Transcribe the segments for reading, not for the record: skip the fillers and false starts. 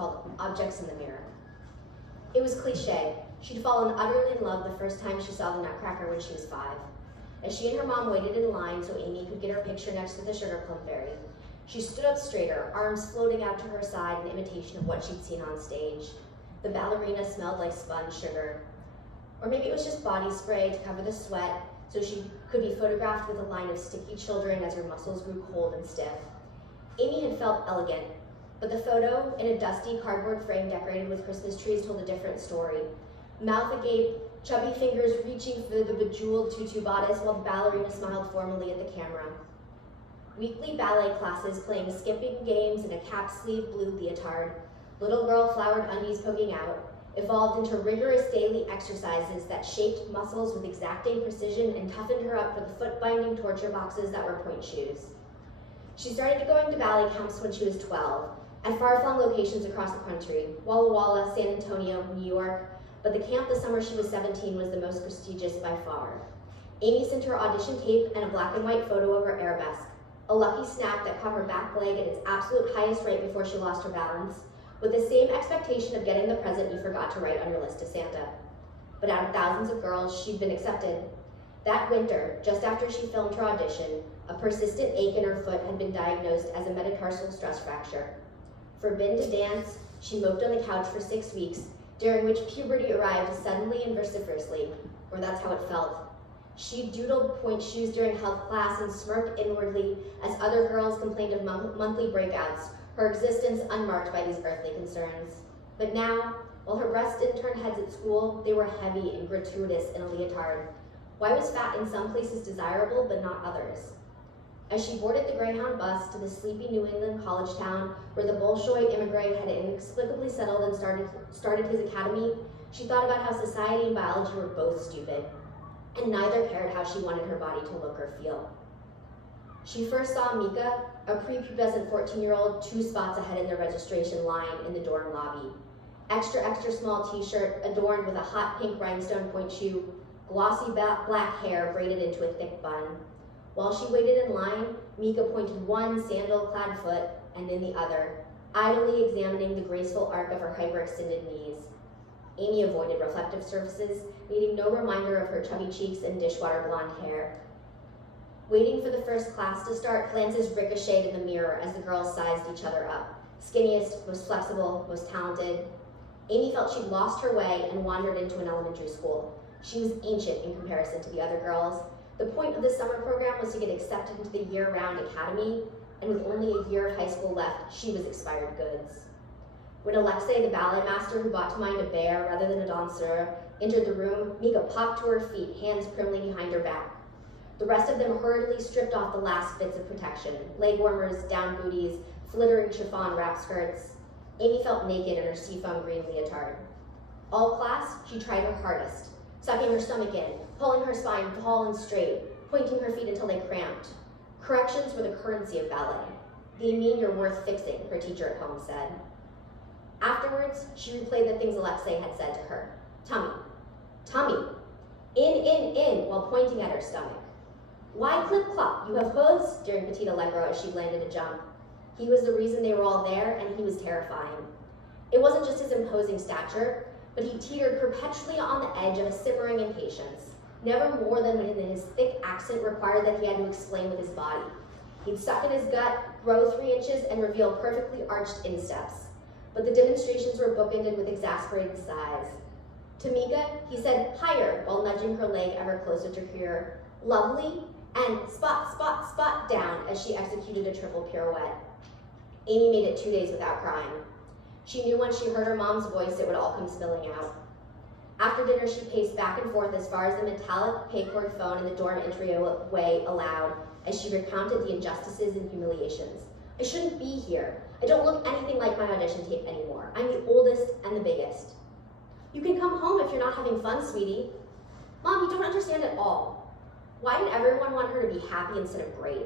called Objects in the Mirror. It was cliche. She'd fallen utterly in love the first time she saw the Nutcracker when she was 5. As she and her mom waited in line so Amy could get her picture next to the Sugar Plum Fairy, she stood up straighter, arms floating out to her side in imitation of what she'd seen on stage. The ballerina smelled like spun sugar. Or maybe it was just body spray to cover the sweat so she could be photographed with a line of sticky children as her muscles grew cold and stiff. Amy had felt elegant, but the photo, in a dusty cardboard frame decorated with Christmas trees, told a different story. Mouth agape, chubby fingers reaching for the bejeweled tutu bodice while the ballerina smiled formally at the camera. Weekly ballet classes playing skipping games in a cap-sleeve blue leotard, little girl flowered undies poking out, evolved into rigorous daily exercises that shaped muscles with exacting precision and toughened her up for the foot-binding torture boxes that were point shoes. She started going to ballet camps when she was 12, at far-flung locations across the country, Walla Walla, San Antonio, New York, but the camp the summer she was 17 was the most prestigious by far. Amy sent her audition tape and a black and white photo of her arabesque, a lucky snap that caught her back leg at its absolute highest right before she lost her balance, with the same expectation of getting the present you forgot to write on your list to Santa. But out of thousands of girls, she'd been accepted. That winter, just after she filmed her audition, a persistent ache in her foot had been diagnosed as a metatarsal stress fracture. Forbidden to dance, she moped on the couch for 6 weeks, during which puberty arrived suddenly and vociferously, or that's how it felt. She doodled point shoes during health class and smirked inwardly as other girls complained of monthly breakouts, her existence unmarked by these earthly concerns. But now, while her breasts didn't turn heads at school, they were heavy and gratuitous in a leotard. Why was fat in some places desirable but not others? As she boarded the Greyhound bus to the sleepy New England college town where the Bolshoi immigrant had inexplicably settled and started his academy, she thought about how society and biology were both stupid, and neither cared how she wanted her body to look or feel. She first saw Mika, a prepubescent 14-year-old, 2 spots ahead in the registration line in the dorm lobby. Extra small t-shirt adorned with a hot pink rhinestone point shoe, glossy black hair braided into a thick bun. While she waited in line, Mika pointed one sandal-clad foot and then the other, idly examining the graceful arc of her hyperextended knees. Amy avoided reflective surfaces, needing no reminder of her chubby cheeks and dishwater blonde hair. Waiting for the first class to start, glances ricocheted in the mirror as the girls sized each other up. Skinniest, most flexible, most talented. Amy felt she'd lost her way and wandered into an elementary school. She was ancient in comparison to the other girls. The point of the summer program was to get accepted into the year-round academy, and with only a year of high school left, she was expired goods. When Alexei, the ballet master who brought to mind a bear rather than a danseur, entered the room, Mika popped to her feet, hands primly behind her back. The rest of them hurriedly stripped off the last bits of protection, leg warmers, down booties, flittering chiffon wrap skirts. Amy felt naked in her seafoam green leotard. All class, she tried her hardest, sucking her stomach in, pulling her spine tall and straight, pointing her feet until they cramped. Corrections were the currency of ballet. They mean you're worth fixing, her teacher at home said. Afterwards, she replayed the things Alexei had said to her. Tummy, tummy, in, while pointing at her stomach. Why clip-clop? You have hooves? Jeered Petite Allegro as she landed a jump. He was the reason they were all there, and he was terrifying. It wasn't just his imposing stature, but he teetered perpetually on the edge of a simmering impatience, never more than when his thick accent required that he had to explain with his body. He'd suck in his gut, grow 3 inches, and reveal perfectly arched insteps. But the demonstrations were bookended with exasperated sighs. To Mika, he said, higher, while nudging her leg ever closer to her. Lovely, and spot down as she executed a triple pirouette. Amy made it 2 days without crying. She knew once she heard her mom's voice, it would all come spilling out. After dinner, she paced back and forth as far as the metallic pay-cord phone in the dorm entryway allowed as she recounted the injustices and humiliations. I shouldn't be here. I don't look anything like my audition tape anymore. I'm the oldest and the biggest. You can come home if you're not having fun, sweetie. Mom, you don't understand at all. Why did everyone want her to be happy instead of great?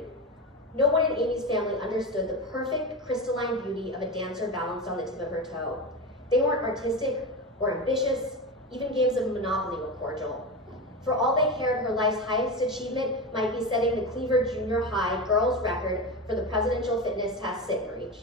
No one in Amy's family understood the perfect crystalline beauty of a dancer balanced on the tip of her toe. They weren't artistic or ambitious. Even games of Monopoly were cordial. For all they cared, her life's highest achievement might be setting the Cleaver Junior High girls' record for the presidential fitness test sit and reach.